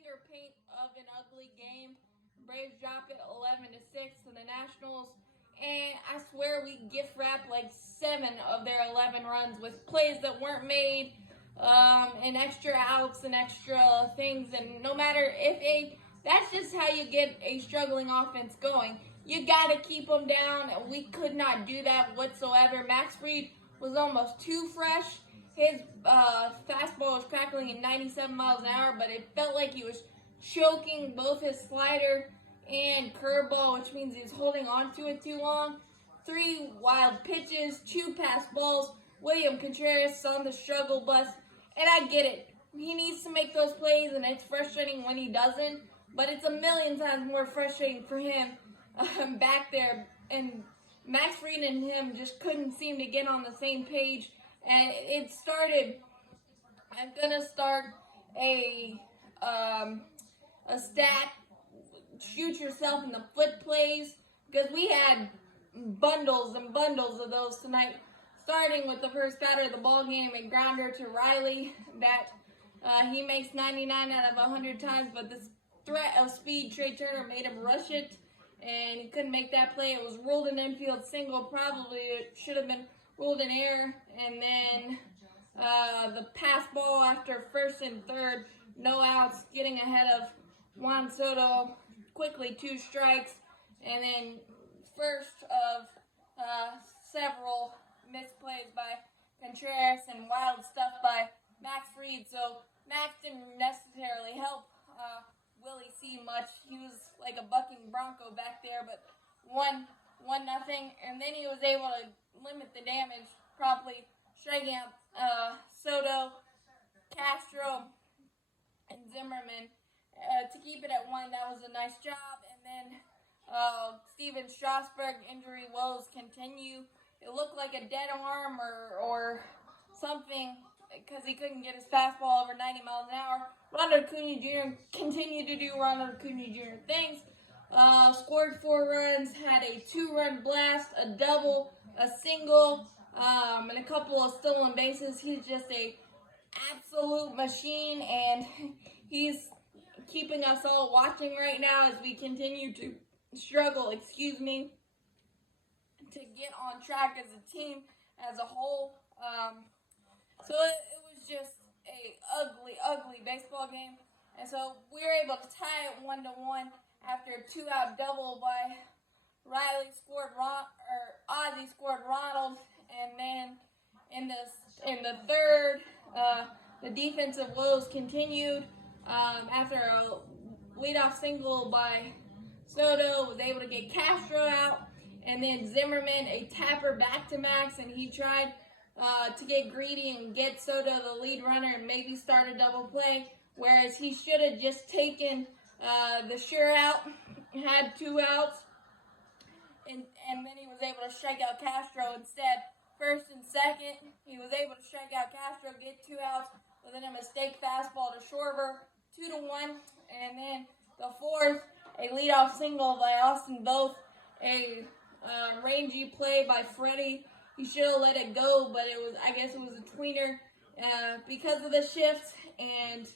finger paint of an ugly game. Braves drop it 11-6 to the Nationals, and I swear we gift wrapped like 7 of their 11 runs with plays that weren't made, and extra outs and extra things. And no matter if that's just how you get a struggling offense going. You got to keep them down. We could not do that whatsoever. Max Fried was almost too fresh. His fastball was crackling at 97 miles an hour, but it felt like he was choking both his slider and curveball, which means he was holding on to it too long. 3 wild pitches, 2 pass balls. William Contreras on the struggle bus, and I get it. He needs to make those plays, and it's frustrating when he doesn't, but it's a million times more frustrating for him back there. And Max Fried and him just couldn't seem to get on the same page, and it started. I'm gonna start a stat. Shoot yourself in the foot plays, because we had bundles and bundles of those tonight. Starting with the first batter of the ball game, a grounder to Riley that he makes 99 out of 100 times, but this threat of speed, Trey Turner made him rush it, and he couldn't make that play. It was ruled an infield single. Probably it should have been ruled an error. And then the pass ball after first and third, no outs, getting ahead of Juan Soto, quickly 2 strikes, and then first of several misplays by Contreras and wild stuff by Max Fried. So Max didn't necessarily help Willie see much. He was like a bucking bronco back there, but 1-0, and then he was able to limit the damage promptly, striking out Soto, Castro, and Zimmerman to keep it at 1. That was a nice job. And then Steven Strasburg injury woes continue. It looked like a dead arm or something, because he couldn't get his fastball over 90 miles an hour. Ronald Acuna Jr. continued to do Ronald Acuna Jr. things. Scored 4 runs, had a 2-run blast, a double, a single, and a couple of stolen bases. He's just a absolute machine, and he's keeping us all watching right now as we continue to struggle, to get on track as a team, as a whole. So it was just a ugly baseball game. And so we were able to tie it 1-1 after a 2-out double by Riley. Ozzie scored Ronald, and then in the third, the defensive woes continued. After a leadoff single by Soto, was able to get Castro out, and then Zimmerman, a tapper back to Max, and he tried to get greedy and get Soto the lead runner and maybe start a double play, whereas he should have just taken the sure out, had 2 outs, and then he was able to strike out Castro instead. First and second, he was able to strike out Castro, get 2 outs, but then a mistake fastball to Schwarber, 2-1, and then the fourth, a leadoff single by Austin Voth, a rangy play by Freddie. He should have let it go, but I guess it was a tweener because of the shift, and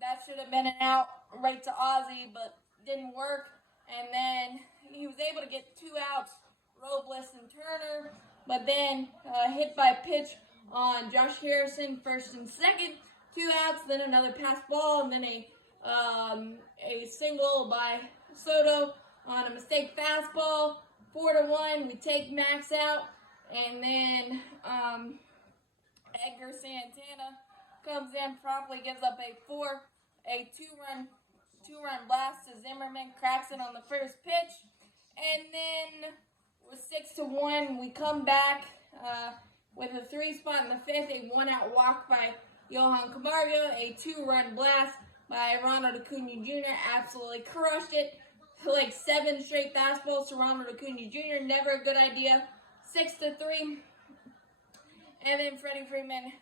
that should have been an out right to Ozzie, but didn't work. And then he was able to get 2 outs, Robles and Turner, but then hit by pitch on Josh Harrison, first and second, 2 outs, then another pass ball, and then a single by Soto on a mistake fastball. 4-1, we take Max out, and then Edgar Santana comes in, promptly gives up a 2-run blast to Zimmerman, cracks it on the first pitch, and then with 6-1, we come back with a 3 spot in the 5th, a 1-out walk by Johan Camargo, a 2-run blast by Ronald Acuna Jr. Absolutely crushed it. Like 7 straight fastballs to Ronald Acuna Jr. Never a good idea. 6-3. And then Freddie Freeman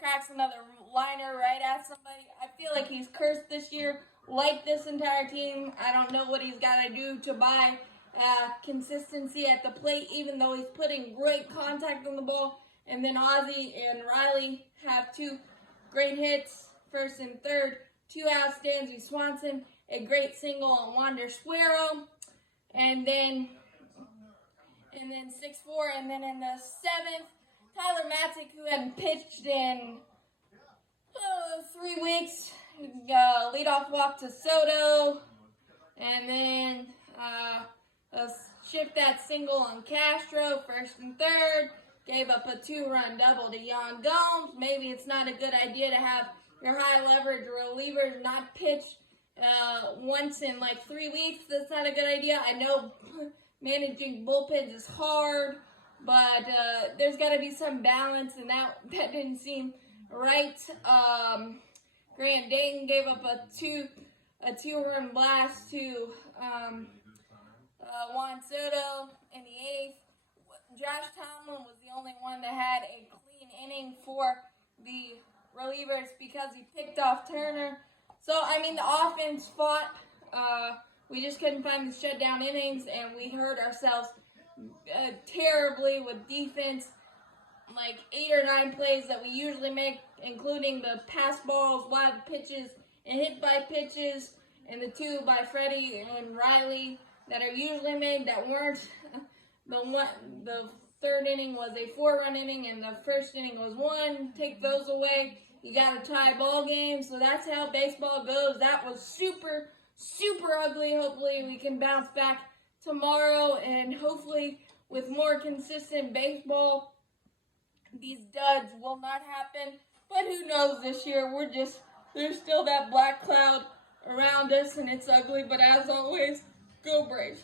cracks another liner right at somebody. I feel like he's cursed this year, like this entire team. I don't know what he's got to do to buy consistency at the plate, even though he's putting great contact on the ball. And then Ozzie and Riley have 2 great hits, first and third, 2 outs Dansby Swanson, a great single on Wander Suero, and then 6-4, and then in the 7th, Tyler Matzik, who hadn't pitched in 3 weeks, leadoff walk to Soto, and then shift that single on Castro, 1st and 3rd, gave up a 2-run double to Yan Gomes. Maybe it's not a good idea to have your high leverage relievers not pitch once in like 3 weeks. That's not a good idea. I know managing bullpens is hard, but there's got to be some balance, and that didn't seem right. Grant Dayton gave up a 2-run blast to Juan Soto in the 8th. Josh Tomlin was the only one that had a clean inning for the relievers because he picked off Turner. So, I mean, the offense fought. We just couldn't find the shutdown innings, and we hurt ourselves terribly with defense. Like 8 or 9 plays that we usually make, including the pass balls, wild pitches, and hit by pitches, and the 2 by Freddie and Riley that are usually made that weren't. The 3rd inning was a 4-run inning, and the 1st inning was 1. Take those away, you got a tie ball game. So that's how baseball goes. That was super, super ugly. Hopefully we can bounce back tomorrow, and hopefully with more consistent baseball, these duds will not happen. But who knows this year? There's still that black cloud around us, and it's ugly. But as always, go Braves.